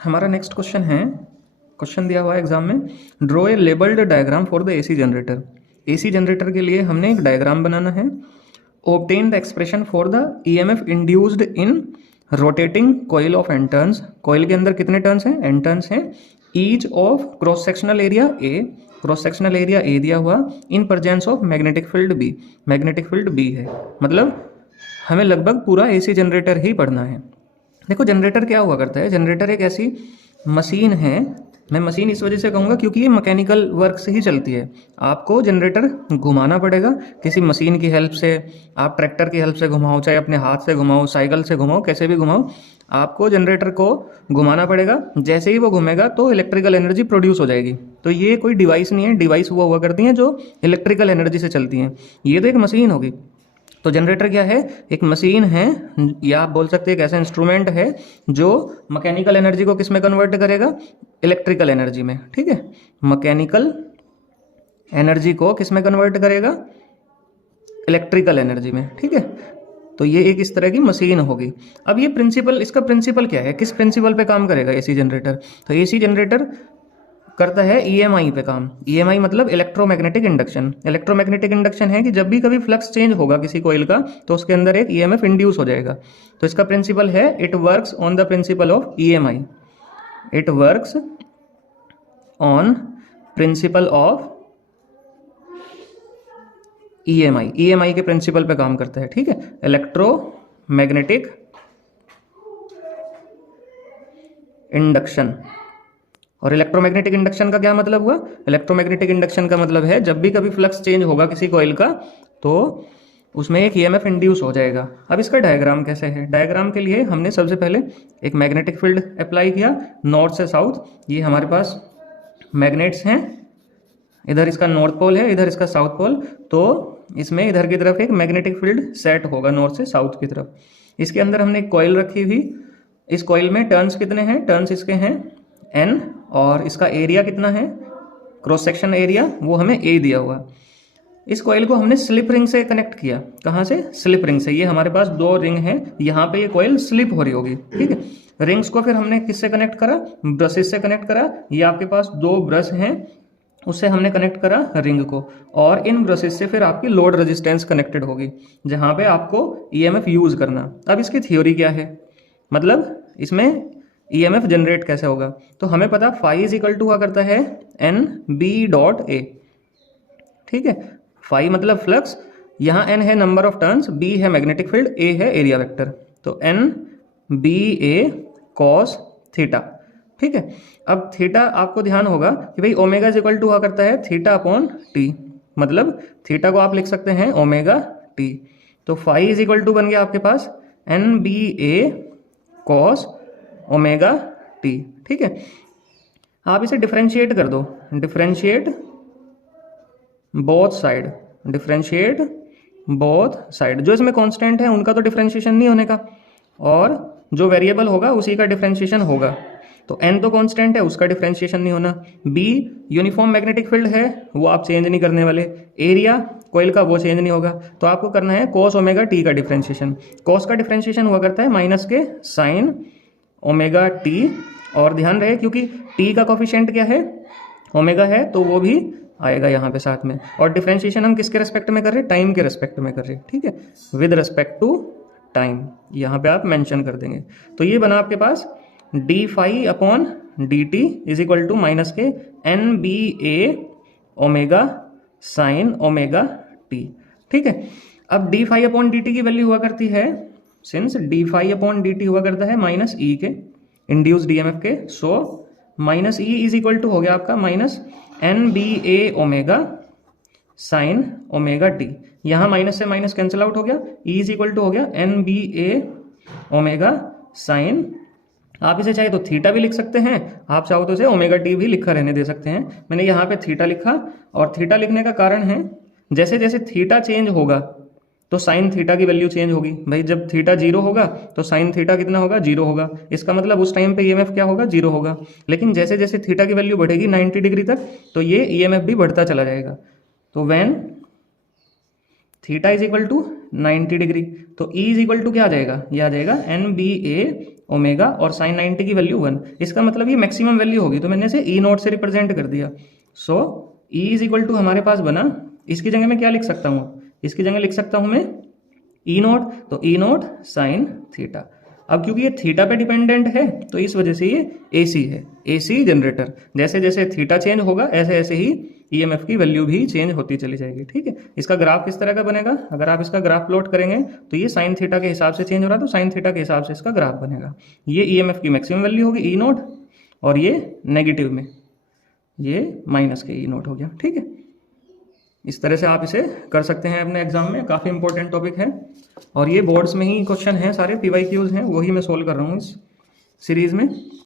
हमारा next question है, question दिया हुआ है एग्जाम में, draw a labelled diagram for the AC generator. AC generator के लिए हमने एक डायग्राम बनाना है। Obtain the expression for the EMF induced in rotating coil of N turns. Coil के अंदर कितने टर्न्स हैं? एन टर्न्स हैं। Each of cross sectional area A, cross sectional area A दिया हुआ, in presence of magnetic field B, magnetic field B है। मतलब हमें लगभग पूरा एसी जनरेटर ही पढ़ना है। देखो जनरेटर क्या हुआ करता है, जनरेटर एक ऐसी मशीन है, मैं मशीन इस वजह से कहूँगा क्योंकि ये मैकेनिकल वर्क से ही चलती है। आपको जनरेटर घुमाना पड़ेगा किसी मशीन की हेल्प से, आप ट्रैक्टर की हेल्प से घुमाओ, चाहे अपने हाथ से घुमाओ, साइकिल से घुमाओ, कैसे भी घुमाओ, आपको जनरेटर को घुमाना पड़ेगा। जैसे ही वो घूमेगा तो इलेक्ट्रिकल एनर्जी प्रोड्यूस हो जाएगी। तो ये कोई डिवाइस नहीं है, डिवाइस वो हुआ करती हैं जो इलेक्ट्रिकल एनर्जी से चलती हैं। ये तो एक मशीन होगी। तो जनरेटर क्या है? एक मशीन है, या आप बोल सकते हैं एक ऐसा इंस्ट्रूमेंट है जो मैकेनिकल एनर्जी को किस में कन्वर्ट करेगा? इलेक्ट्रिकल एनर्जी में। ठीक है, मैकेनिकल एनर्जी को किस में कन्वर्ट करेगा? इलेक्ट्रिकल एनर्जी में। ठीक है, तो ये एक इस तरह की मशीन होगी। अब ये प्रिंसिपल, इसका प्रिंसिपल क्या है, किस प्रिंसिपल पे काम करेगा एसी जनरेटर? तो एसी जनरेटर करता है ईएमआई पे काम। ईएमआई मतलब इलेक्ट्रोमैग्नेटिक इंडक्शन। इलेक्ट्रोमैग्नेटिक इंडक्शन है कि जब भी कभी फ्लक्स चेंज होगा किसी कॉइल का तो उसके अंदर एक ईएमएफ इंड्यूस हो जाएगा। तो इसका प्रिंसिपल है, it works on the principle of EMI. It works on principle of EMI. EMI के प्रिंसिपल पे काम करता है। ठीक है, इलेक्ट्रोमैग्नेटिक इंडक्शन। और इलेक्ट्रोमैग्नेटिक इंडक्शन का क्या मतलब हुआ? इलेक्ट्रोमैग्नेटिक इंडक्शन का मतलब है जब भी कभी फ्लक्स चेंज होगा किसी कॉइल का तो उसमें एक ईएमएफ इंड्यूस हो जाएगा। अब इसका डायग्राम कैसे है? डायग्राम के लिए हमने सबसे पहले एक मैग्नेटिक फील्ड अप्लाई किया नॉर्थ से साउथ। ये हमारे पास मैग्नेट्स हैं, इधर इसका नॉर्थ पोल है, इधर इसका साउथ पोल। तो इसमें इधर की तरफ एक मैग्नेटिक फील्ड सेट होगा नॉर्थ से साउथ की तरफ। इसके अंदर हमने एक कॉइल रखी हुई। इस कॉइल में टर्न्स कितने हैं? टर्न्स इसके हैं एन, और इसका एरिया कितना है? क्रॉस सेक्शन एरिया वो हमें ए दिया हुआ। इस कॉइल को हमने स्लिप रिंग से कनेक्ट किया। कहाँ से? स्लिप रिंग से। ये हमारे पास दो रिंग हैं, यहाँ पे ये कॉइल स्लिप हो रही होगी। ठीक है, रिंग्स को फिर हमने किससे कनेक्ट करा? ब्रशेस से कनेक्ट करा। ये आपके पास दो ब्रश हैं, उससे हमने कनेक्ट करा रिंग को, और इन ब्रशेस से फिर आपकी लोड रेजिस्टेंस कनेक्टेड होगी जहाँ पे आपको ईएमएफ यूज करना। अब इसकी थ्योरी क्या है, मतलब इसमें ईएमएफ जनरेट कैसे होगा? तो हमें पता फाई इज इक्वल टू हुआ करता है एन बी डॉट ए। ठीक है, फाई मतलब फ्लक्स, यहाँ एन है नंबर ऑफ टर्न्स, बी है मैग्नेटिक फील्ड, ए है एरिया वेक्टर। तो एन बी ए कॉस थीटा। ठीक है, अब थीटा आपको ध्यान होगा कि भाई ओमेगा इज इक्वल टू हुआ करता है थीटा अपॉन टी, मतलब थीटा को आप लिख सकते हैं ओमेगा टी। तो फाई इज इक्वल टू बन गया आपके पास एन बी ए कॉस ओमेगा टी। ठीक है, आप इसे डिफरेंशिएट कर दो, differentiate both side, differentiate both side. जो इसमें कांस्टेंट है उनका तो डिफरेंशिएशन नहीं होने का, और जो वेरिएबल होगा उसी का डिफरेंशिएशन होगा। तो n तो कांस्टेंट है, उसका डिफरेंशिएशन नहीं होना। b यूनिफॉर्म मैग्नेटिक फील्ड है, वो आप चेंज नहीं करने वाले। एरिया कोइल का वो चेंज नहीं होगा। तो आपको करना है cos ओमेगा t का डिफरेंशिएशन। cos का डिफरेंशिएशन हुआ करता है माइनस के साइन ओमेगा t। और ध्यान रहे क्योंकि t का कोफिशिएंट क्या है? ओमेगा है, तो वो भी आएगा यहाँ पे साथ में। और डिफरेंशिएशन हम किसके रेस्पेक्ट में कर रहे हैं? टाइम के रेस्पेक्ट में कर रहे हैं। ठीक है, विद रेस्पेक्ट टू टाइम, यहाँ पे आप मेंशन कर देंगे। तो ये बना आपके पास D phi upon D T is equal to minus के N B A omega sine omega T. ठीक है, अब D phi upon D T की वैल्यू हुआ करती है, since D phi upon D T हुआ करता है माइनस ई के इंड्यूस डीएमएफ के, so minus E is equal to हो गया आपका minus N B A omega sine omega T. यहाँ माइनस से माइनस कैंसिल आउट हो गया, ई इज इक्वल टू हो गया N B A omega sign, आप इसे चाहे तो थीटा भी लिख सकते हैं, आप चाहो तो इसे ओमेगा टी भी लिखा रहने दे सकते हैं। मैंने यहाँ पे थीटा लिखा, और थीटा लिखने का कारण है जैसे जैसे थीटा चेंज होगा तो साइन थीटा की वैल्यू चेंज होगी। भाई जब थीटा जीरो होगा तो साइन थीटा कितना होगा? जीरो होगा। इसका मतलब उस टाइम पे ईएमएफ क्या होगा? जीरो होगा। लेकिन जैसे जैसे थीटा की वैल्यू बढ़ेगी 90 डिग्री तक तो ये ईएमएफ भी बढ़ता चला जाएगा। तो when theta is equal to 90 degree, तो ई इज इक्वल टू क्या आ जाएगा, ये आ जाएगा एन बी ए ओमेगा और साइन 90 की वैल्यू 1। इसका मतलब ये मैक्सिमम वैल्यू होगी, तो मैंने इसे ई नोट से रिप्रेजेंट कर दिया। सो ई इज इक्वल टू हमारे पास बना, इसकी जगह मैं क्या लिख सकता हूँ, इसकी जगह लिख सकता हूँ मैं ई नोट, तो ई नोट साइन थीटा। अब क्योंकि ये थीटा पे डिपेंडेंट है तो इस वजह से ये एसी है, एसी जनरेटर। जैसे जैसे थीटा चेंज होगा ऐसे ऐसे ही ईएमएफ की वैल्यू भी चेंज होती चली जाएगी। ठीक है, इसका ग्राफ किस तरह का बनेगा, अगर आप इसका ग्राफ प्लॉट करेंगे तो ये साइन थीटा के हिसाब से चेंज हो रहा है, तो साइन थीटा के हिसाब से इसका ग्राफ बनेगा। ये ईएमएफ की मैक्सिमम वैल्यू होगी ई नोट, और ये नेगेटिव में ये माइनस के ई नोट हो गया। ठीक है, इस तरह से आप इसे कर सकते हैं अपने एग्जाम में, काफ़ी इंपॉर्टेंट टॉपिक है। और ये बोर्ड्स में ही क्वेश्चन हैं सारे, पीवाईक्यूज हैं, वही मैं सोल्व कर रहा हूँ इस सीरीज़ में।